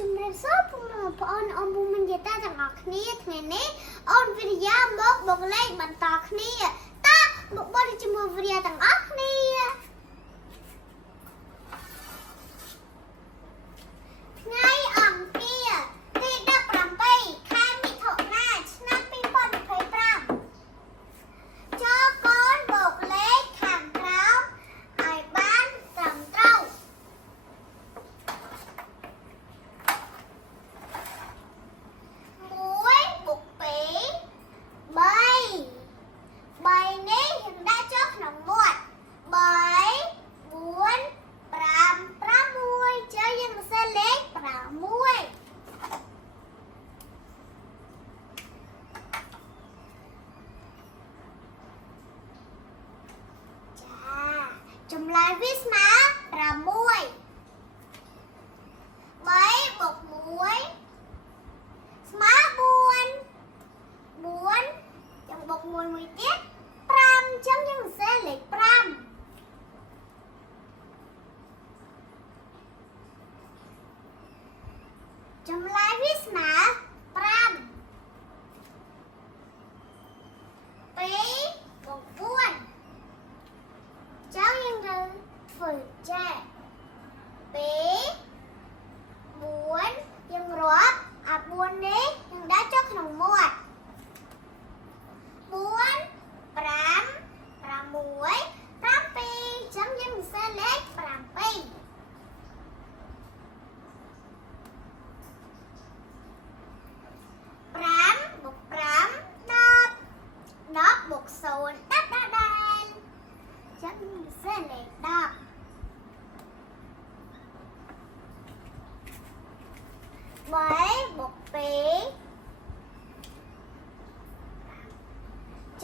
ជំរាបសួរពុកម៉ែបងប្អូនអ៊ំពូមីងយាយតាទាំងអស់គ្នាថ្ងៃនេះអូនវិរិយាមកបកលេខបន្តគ្នាតើមកបរិជាមួយវិរិយាទាំងអស់គ្នាថ្ងៃអង្គារទី17ខែមិថុនាឆ្នាំ2025ចូលកូនបកលេខខាងក្រោមឲ្យបានត្រឹមត្រូវនេះយើងដាក់ចូលក្នុងមាត់3 4 5 6ចូលយើងសរសេរលេខ6ចម្លើយវាស្មើ6 3 + 1 ស្មើ4 4ចាំបុក1មួយទៀត5ចឹងយើងសរសេរលេខ5ចម្លើយវាស្មើ5 2 + 4ចឹងយើងទៅធ្វើចេះ2 4យើងរាប់អា4នេះយើងដាក់ចូលក្នុងមាត់4 5 6 7ចឹងយើងសរសេរលេខ7 5 + 0 10 10 + 0 10ដដែលចឹងសរសេរលេខ10 3 + 2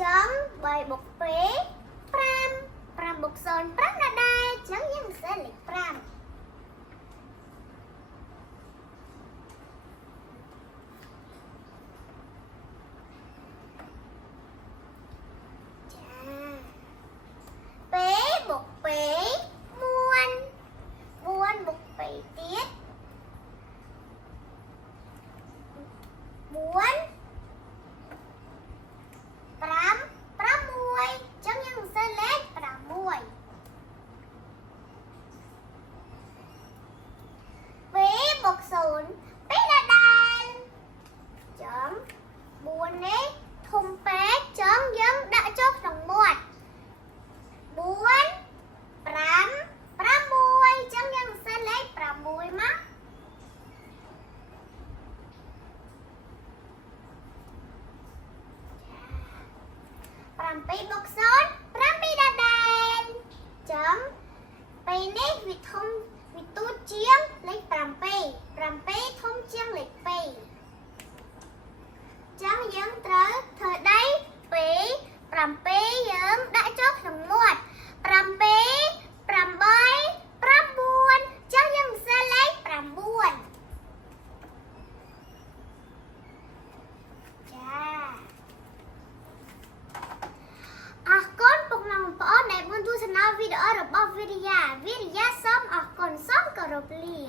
ចឹង3 + 2 5 5 + 0 5ដដែលចឹងយើងសរសេរលេខ54នេះធំពេកចឹងយើងដាក់ចូលក្នុងមាត់4 5 6ចឹងយើងសរសេរលេខ6មក7 + 0 7ដដែលចឹងពេលនេះវាធំវាទូចជាងលេខ7 7ធំជាងលេខ2ចឹងយើងត្រូវធ្វើដៃ2 7យើងដាក់ចូលក្នុងមាត់7 8 9ចឹងយើងសរសេរលេខ9ចាអរគុណពុកម៉ែបងប្អូនដែលបានទស្សនាវីដេអូរបស់វិរិយាសូមអរគុណសូមគោរពលា